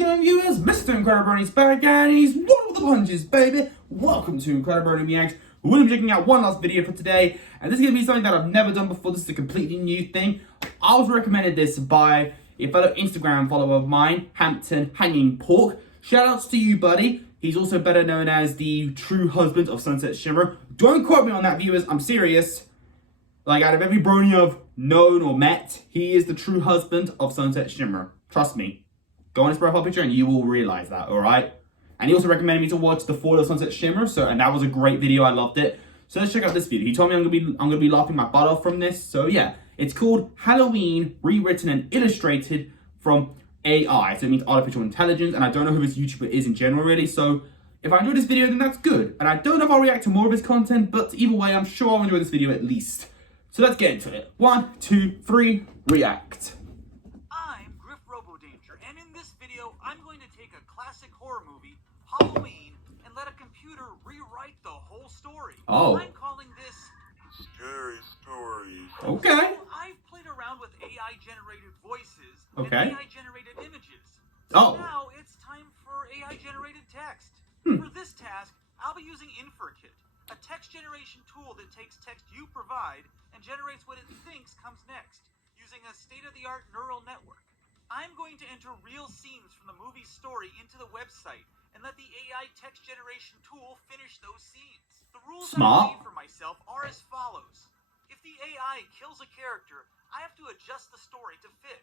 going, viewers? Mr. Incredi-Brony's back and he's one with the punches, baby. Welcome to Incredi-Brony Reacts. We're going to be checking out one last video for today, and this is going to be something that I've never done before. This is a completely new thing. I was recommended this by a fellow Instagram follower of mine, Hampton Hanging Pork. Shoutouts to you, buddy. He's also better known as the true husband of Sunset Shimmer. Don't quote me on that, viewers. I'm serious. Like, out of every brony I've known or met, he is the true husband of Sunset Shimmer. Trust me. Go on his profile picture and you will realize that, alright? And he also recommended me to watch The Fall of Sunset Shimmer, and that was a great video. I loved it. So let's check out this video. He told me I'm gonna be laughing my butt off from this. So yeah, it's called Halloween, rewritten and illustrated from AI. So it means artificial intelligence, and I don't know who this YouTuber is in general, really. So if I enjoy this video, then that's good. And I don't know if I'll react to more of his content, but either way, I'm sure I'll enjoy this video at least. So let's get into it. 1, 2, 3, react. And in this video, I'm going to take a classic horror movie, Halloween, and let a computer rewrite the whole story. Oh. I'm calling this Scary Stories. Okay. So I've played around with AI-generated voices and AI-generated images. Oh. So now it's time for AI-generated text. For this task, I'll be using Incredi, a text generation tool that takes text you provide and generates what it thinks comes next, using a state-of-the-art neural network. I'm going to enter real scenes from the movie's story into the website and let the AI text generation tool finish those scenes. The rules I made for myself are as follows. If the AI kills a character, I have to adjust the story to fit.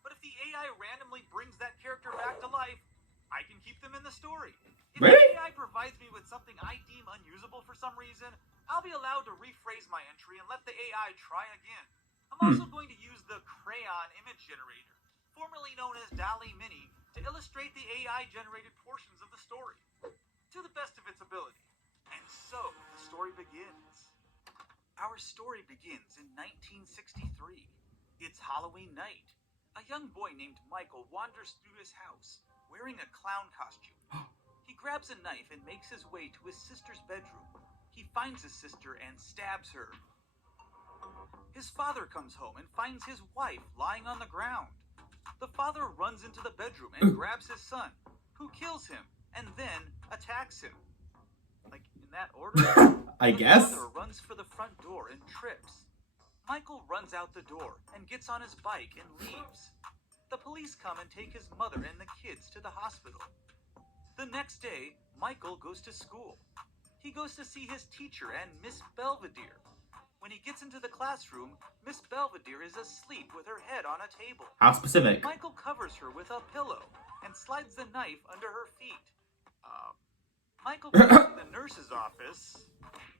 But if the AI randomly brings that character back to life, I can keep them in the story. If the AI provides me with something I deem unusable for some reason, I'll be allowed to rephrase my entry and let the AI try again. I'm also going to use the Crayon image generator, formerly known as DALL-E Mini, to illustrate the AI-generated portions of the story, to the best of its ability. And so, the story begins. Our story begins in 1963. It's Halloween night. A young boy named Michael wanders through his house, wearing a clown costume. He grabs a knife and makes his way to his sister's bedroom. He finds his sister and stabs her. His father comes home and finds his wife lying on the ground. The father runs into the bedroom and grabs his son, who kills him and then attacks him. Like, in that order? I guess. The father runs for the front door and trips. Michael runs out the door and gets on his bike and leaves. The police come and take his mother and the kids to the hospital. The next day, Michael goes to school. He goes to see his teacher and Miss Belvedere. When he gets into the classroom, Miss Belvedere is asleep with her head on a table. How specific? Michael covers her with a pillow and slides the knife under her feet. Michael goes to the nurse's office,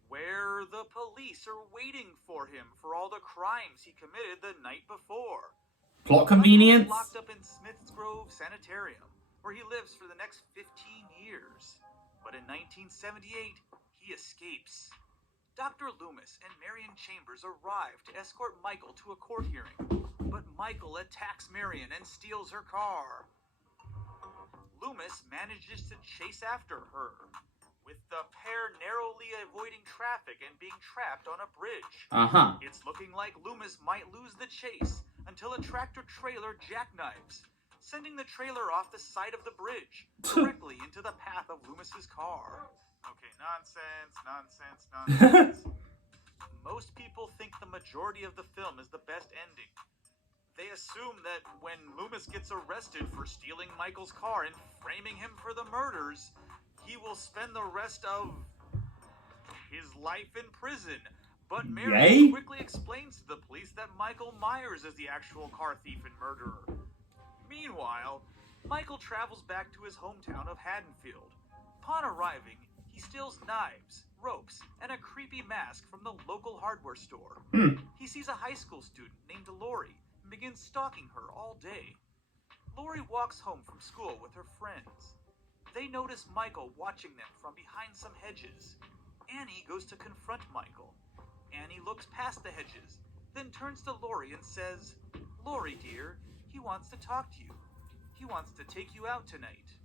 where the police are waiting for him for all the crimes he committed the night before. Plot convenience. Michael is locked up in Smith's Grove Sanitarium, where he lives for the next 15 years. But in 1978, he escapes. Dr. Loomis and Marion Chambers arrive to escort Michael to a court hearing, but Michael attacks Marion and steals her car. Loomis manages to chase after her, with the pair narrowly avoiding traffic and being trapped on a bridge. It's looking like Loomis might lose the chase until a tractor-trailer jackknives, sending the trailer off the side of the bridge, directly into the path of Loomis's car. Okay, nonsense. Most people think the majority of the film is the best ending. They assume that when Loomis gets arrested for stealing Michael's car and framing him for the murders, he will spend the rest of his life in prison. But Mary quickly explains to the police that Michael Myers is the actual car thief and murderer. Meanwhile, Michael travels back to his hometown of Haddonfield. Upon arriving, he steals knives, ropes, and a creepy mask from the local hardware store. He sees a high school student named Lori and begins stalking her all day. Lori walks home from school with her friends. They notice Michael watching them from behind some hedges. Annie goes to confront Michael. Annie looks past the hedges, then turns to Lori and says, "Lori, dear, he wants to talk to you. He wants to take you out tonight."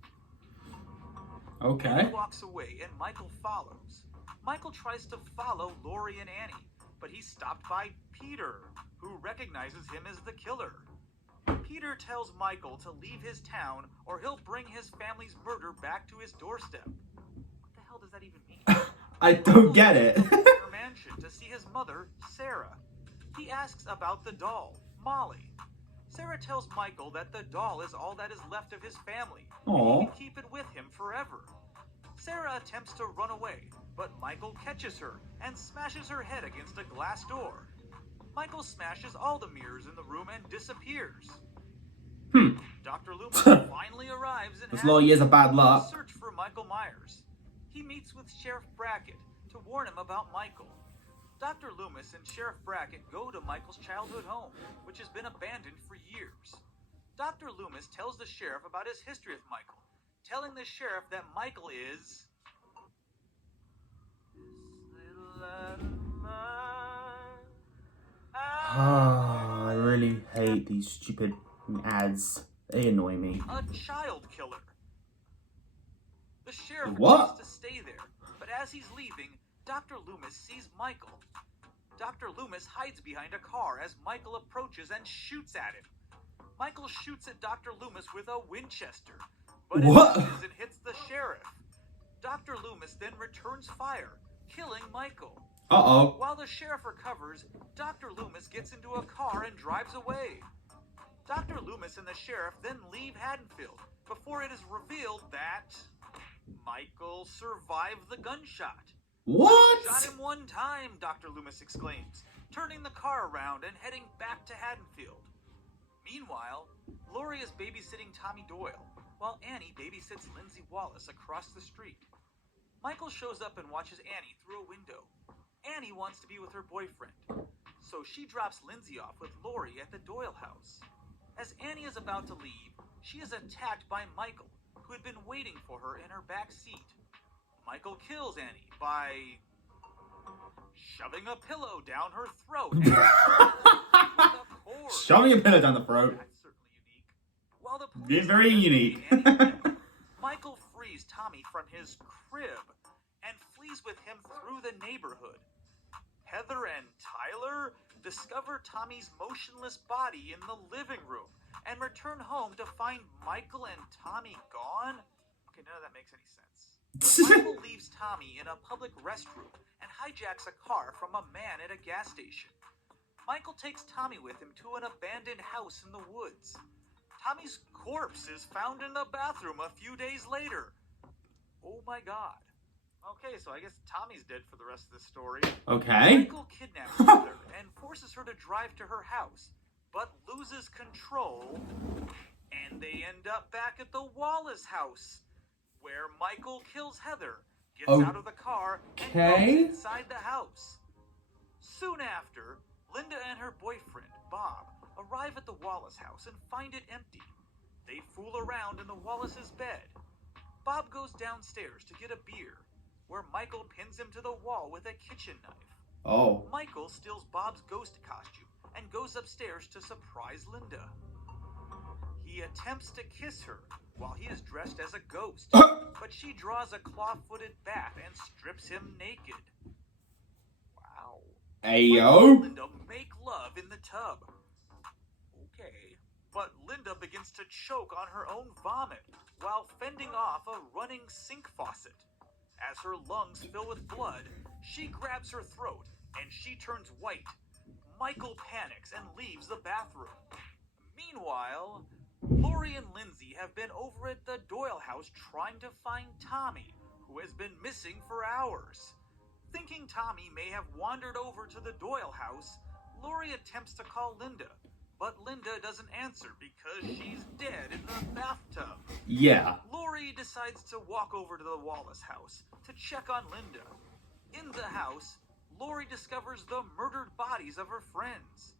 Okay. Annie walks away and Michael follows. Michael tries to follow Lori and Annie, but he's stopped by Peter, who recognizes him as the killer. Peter tells Michael to leave his town or he'll bring his family's murder back to his doorstep. What the hell does that even mean? I don't get it. Michael goes to their mansion to see his mother, Sarah. He asks about the doll, Molly. Sarah tells Michael that the doll is all that is left of his family, and he can keep it with him forever. Sarah attempts to run away, but Michael catches her and smashes her head against a glass door. Michael smashes all the mirrors in the room and disappears. Dr. Loomis finally arrives in This lawyer is a bad luck. to search for Michael Myers. He meets with Sheriff Brackett to warn him about Michael. Dr. Loomis and Sheriff Brackett go to Michael's childhood home, which has been abandoned for years. Dr. Loomis tells the sheriff about his history with Michael, telling the sheriff that Michael is... I really hate these stupid ads. They annoy me. a child killer. The sheriff What? agrees to stay there, but as he's leaving, Dr. Loomis sees Michael. Dr. Loomis hides behind a car as Michael approaches and shoots at him. Michael shoots at Dr. Loomis with a Winchester, but What? it misses and hits the sheriff. Dr. Loomis then returns fire, killing Michael. Uh-oh. While the sheriff recovers, Dr. Loomis gets into a car and drives away. Dr. Loomis and the sheriff then leave Haddonfield before it is revealed that Michael survived the gunshot. What? Shot him one time, Dr. Loomis exclaims, turning the car around and heading back to Haddonfield. Meanwhile, Lori is babysitting Tommy Doyle, while Annie babysits Lindsay Wallace across the street. Michael shows up and watches Annie through a window. Annie wants to be with her boyfriend, so she drops Lindsay off with Lori at the Doyle house. As Annie is about to leave, she is attacked by Michael, who had been waiting for her in her back seat. Michael kills Annie by shoving a pillow down her throat and with a cord. Shoving a pillow down the throat. That's certainly unique. While the It's police very investigate unique. Annie's death, Michael frees Tommy from his crib and flees with him through the neighborhood. Heather and Tyler discover Tommy's motionless body in the living room and return home to find Michael and Tommy gone. Okay, none of that makes any sense. Michael leaves Tommy in a public restroom and hijacks a car from a man at a gas station. Michael takes Tommy with him to an abandoned house in the woods. Tommy's corpse is found in the bathroom a few days later. Oh my god. Okay, so I guess Tommy's dead for the rest of the story. Okay. Michael kidnaps Heather and forces her to drive to her house, but loses control, and they end up back at the Wallace house, where Michael kills Heather, gets out of the car, and goes inside the house. Soon after, Linda and her boyfriend, Bob, arrive at the Wallace house and find it empty. They fool around in the Wallace's bed. Bob goes downstairs to get a beer, where Michael pins him to the wall with a kitchen knife. Oh. Michael steals Bob's ghost costume and goes upstairs to surprise Linda. He attempts to kiss her while he is dressed as a ghost, but she draws a claw-footed bat and strips him naked. Wow. Michael and Ayo. Linda make love in the tub. Okay. But Linda begins to choke on her own vomit while fending off a running sink faucet. As her lungs fill with blood, she grabs her throat and she turns white. Michael panics and leaves the bathroom. Meanwhile, Lori and Lindsay have been over at the Doyle house trying to find Tommy, who has been missing for hours. Thinking Tommy may have wandered over to the Doyle house, Lori attempts to call Linda, but Linda doesn't answer because she's dead in the bathtub. Yeah. Lori decides to walk over to the Wallace house to check on Linda. In the house, Lori discovers the murdered bodies of her friends.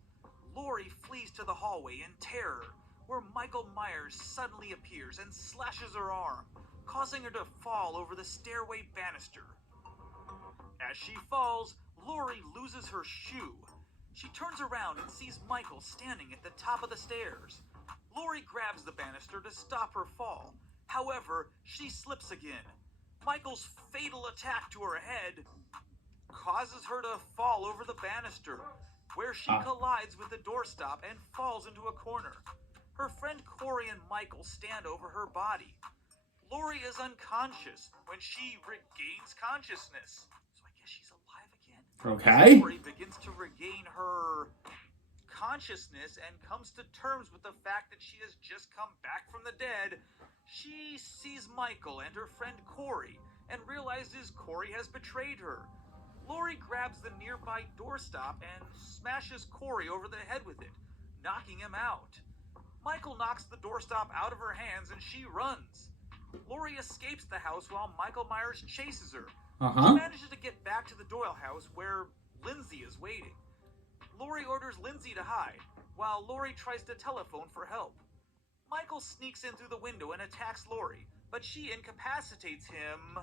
Lori flees to the hallway in terror, where Michael Myers suddenly appears and slashes her arm, causing her to fall over the stairway banister. As she falls, Lori loses her shoe. She turns around and sees Michael standing at the top of the stairs. Lori grabs the banister to stop her fall. However, she slips again. Michael's fatal attack to her head causes her to fall over the banister, where she collides with the doorstop and falls into a corner. Her friend Corey and Michael stand over her body. Lori is unconscious when she regains consciousness. So I guess she's alive again. Okay. Lori begins to regain her consciousness and comes to terms with the fact that she has just come back from the dead. She sees Michael and her friend Corey and realizes Corey has betrayed her. Lori grabs the nearby doorstop and smashes Corey over the head with it, knocking him out. Michael knocks the doorstop out of her hands and she runs. Lori escapes the house while Michael Myers chases her. She manages to get back to the Doyle house where Lindsay is waiting. Lori orders Lindsay to hide, while Lori tries to telephone for help. Michael sneaks in through the window and attacks Lori, but she incapacitates him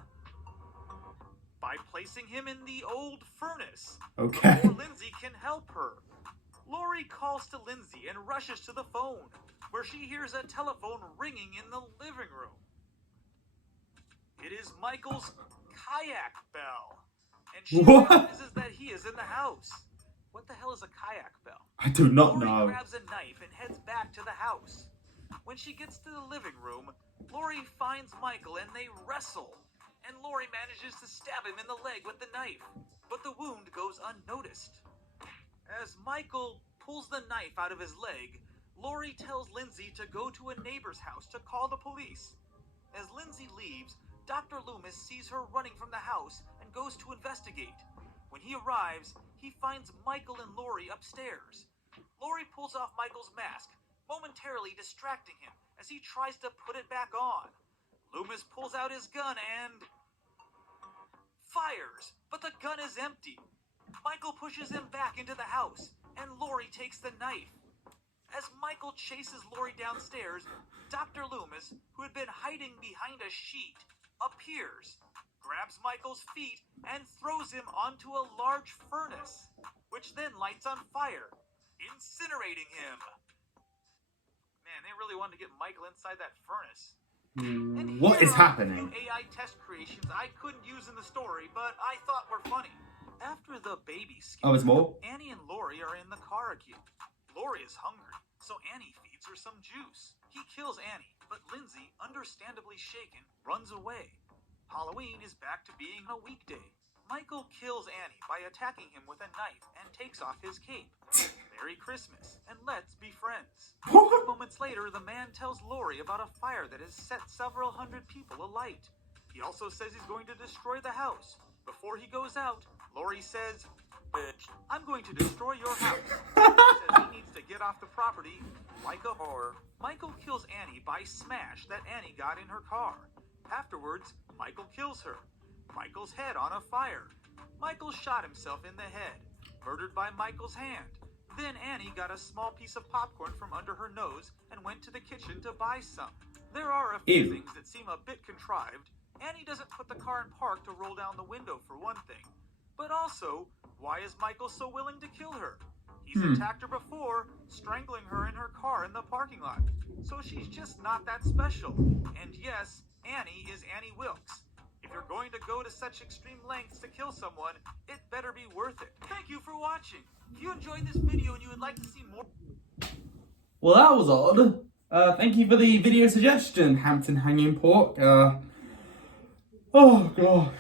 by placing him in the old furnace. Okay. Before Lindsay can help her. Lori calls to Lindsay and rushes to the phone, where she hears a telephone ringing in the living room. It is Michael's kayak bell, and she realizes that he is in the house. What the hell is a kayak bell? I do not Lori know. grabs a knife and heads back to the house. When she gets to the living room, Lori finds Michael and they wrestle. And Lori manages to stab him in the leg with the knife, but the wound goes unnoticed. As Michael pulls the knife out of his leg, Lori tells Lindsay to go to a neighbor's house to call the police. As Lindsay leaves, Dr. Loomis sees her running from the house and goes to investigate. When he arrives, he finds Michael and Lori upstairs. Lori pulls off Michael's mask, momentarily distracting him as he tries to put it back on. Loomis pulls out his gun and fires, but the gun is empty. Michael pushes him back into the house, and Lori takes the knife. As Michael chases Lori downstairs, Dr. Loomis, who had been hiding behind a sheet, appears, grabs Michael's feet, and throws him onto a large furnace, which then lights on fire, incinerating him. Man, they really wanted to get Michael inside that furnace. And What is here are happening? a few AI test creations I couldn't use in the story, but I thought were funny. After the baby scare, Oh, there's more? Annie and Lori are in the car again. Lori is hungry, so Annie feeds her some juice. He kills Annie, but Lindsay, understandably shaken, runs away. Halloween is back to being a weekday. Michael kills Annie by attacking him with a knife and takes off his cape. Merry Christmas, and let's be friends. A few moments later, the man tells Lori about a fire that has set several hundred people alight. He also says he's going to destroy the house. Before he goes out, Lori says, "Bitch, I'm going to destroy your house." He says he needs to get off the property like a whore. Michael kills Annie by smash that Annie got in her car. Afterwards, Michael kills her. Michael's head on a fire. Michael shot himself in the head, murdered by Michael's hand. Then Annie got a small piece of popcorn from under her nose and went to the kitchen to buy some. There are a few things that seem a bit contrived. Annie doesn't put the car in park to roll down the window for one thing. But also, why is Michael so willing to kill her? He's attacked her before, strangling her in her car in the parking lot. So she's just not that special. And yes, Annie is Annie Wilkes. If you're going to go to such extreme lengths to kill someone, it better be worth it. Thank you for watching. If you enjoyed this video and you would like to see more... Well, that was odd. Thank you for the video suggestion, Hampton Hanging Pork. Oh, gosh.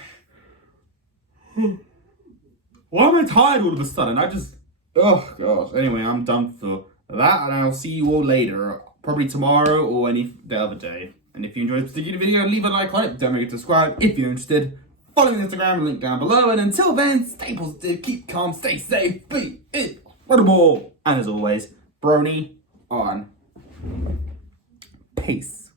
Why am I tired all of a sudden? Oh, gosh. Anyway, I'm done for that, and I'll see you all later. Probably tomorrow or the other day. And if you enjoyed this particular video, leave a like on it. Don't forget to subscribe if you're interested. Follow me on Instagram, link down below. And until then, stay positive, keep calm, stay safe, be incredible. And as always, Brony on. Peace.